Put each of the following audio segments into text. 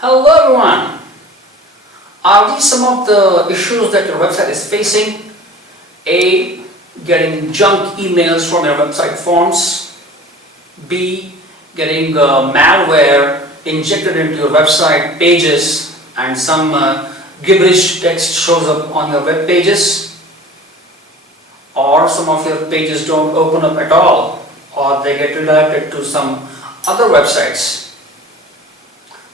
Hello everyone! Are these some of the issues that your website is facing? A. Getting junk emails from your website forms. B. Getting malware injected into your website pages and some gibberish text shows up on your web pages. Or some of your pages don't open up at all, or they get redirected to some other websites.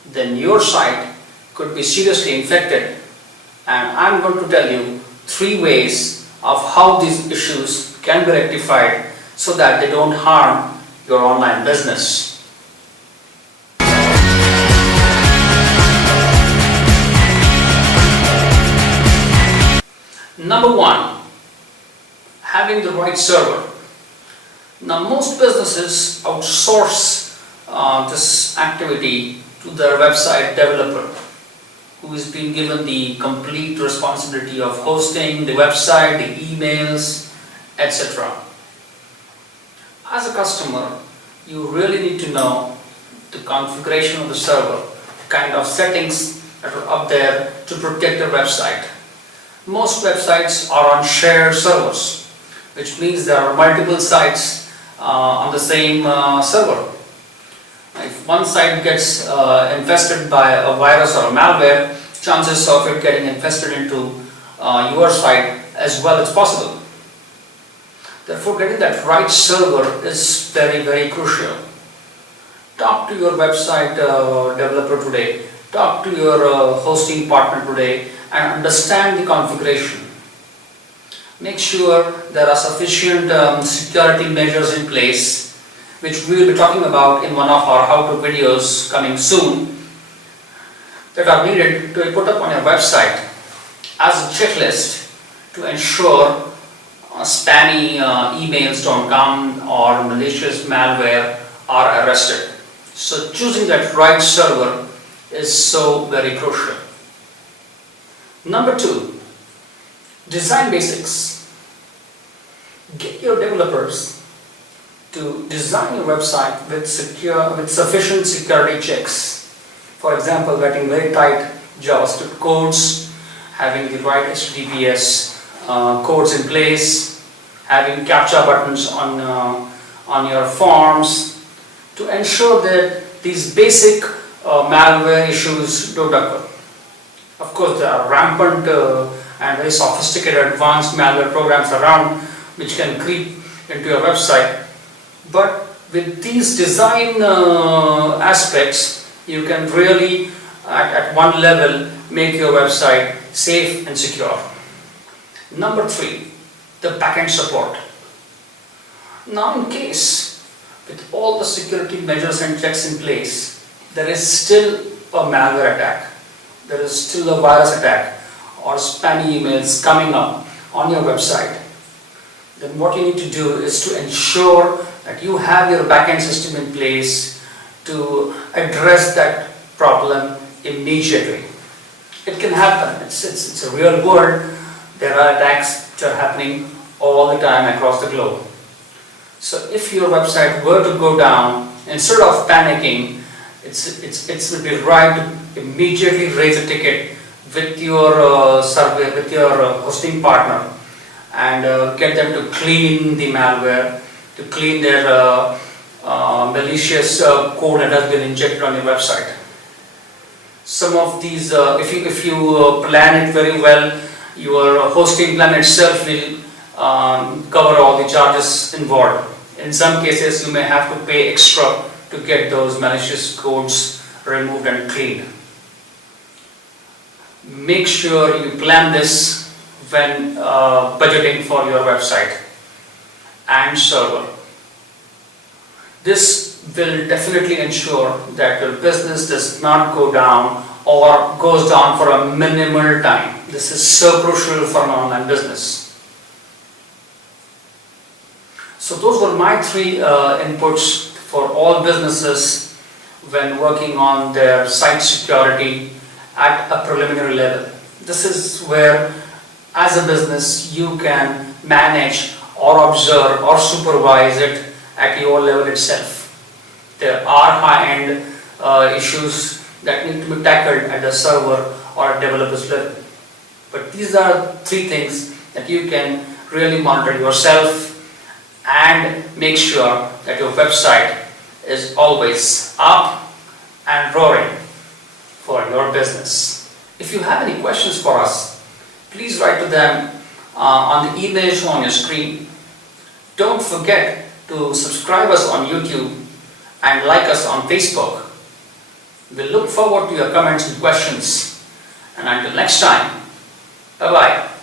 Then your site could be seriously infected, and I'm going to tell you 3 ways of how these issues can be rectified so that they don't harm your online business. Number 1, having the right server. Now most businesses outsource this activity to their website developer, who is being given the complete responsibility of hosting the website, the emails, etc. As a customer, you really need to know the configuration of the server, the kind of settings that are up there to protect your website. Most websites are on shared servers, which means there are multiple sites on the same server. If one site gets infested by a virus or a malware, chances of it getting infested into your site as well as possible. Therefore, getting that right server is very, very crucial. Talk to your website developer today, talk to your hosting partner today, and understand the configuration. Make sure there are sufficient security measures in place, which we will be talking about in one of our how-to videos coming soon, that are needed to be put up on your website as a checklist to ensure spammy emails don't come or malicious malware are arrested. So choosing that right server is so very crucial. Number 2, design basics. Get your developers to design your website with sufficient security checks. For example, writing very tight JavaScript codes, having the right HTTPS codes in place, having captcha buttons on your forms to ensure that these basic malware issues don't occur. Of course, there are rampant and very sophisticated advanced malware programs around which can creep into your website. But with these design aspects, you can really, at one level, make your website safe and secure. Number 3, the backend support. Now, in case, with all the security measures and checks in place, there is still a malware attack, there is still a virus attack, or spammy emails coming up on your website, then what you need to do is to ensure that you have your backend system in place to address that problem immediately. It can happen. It's a real world. There are attacks which are happening all the time across the globe. So if your website were to go down, instead of panicking, it would be right to immediately raise a ticket with your survey, with your hosting partner, and get them to clean the malware, to clean their malicious code that has been injected on your website. Some of these, if you plan it very well, your hosting plan itself will cover all the charges involved. In some cases, you may have to pay extra to get those malicious codes removed and cleaned. Make sure you plan this when budgeting for your website and server. This will definitely ensure that your business does not go down or goes down for a minimal time. This is so crucial for an online business. So those were my 3 inputs for all businesses when working on their site security at a preliminary level. This is where, as a business, you can manage or observe or supervise it at your level itself. There are high-end issues that need to be tackled at the server or developer's level. But these are 3 things that you can really monitor yourself and make sure that your website is always up and roaring for your business. If you have any questions for us, please write to them on the email shown on your screen. Don't forget to subscribe us on YouTube and like us on Facebook. We look forward to your comments and questions. And until next time, bye-bye.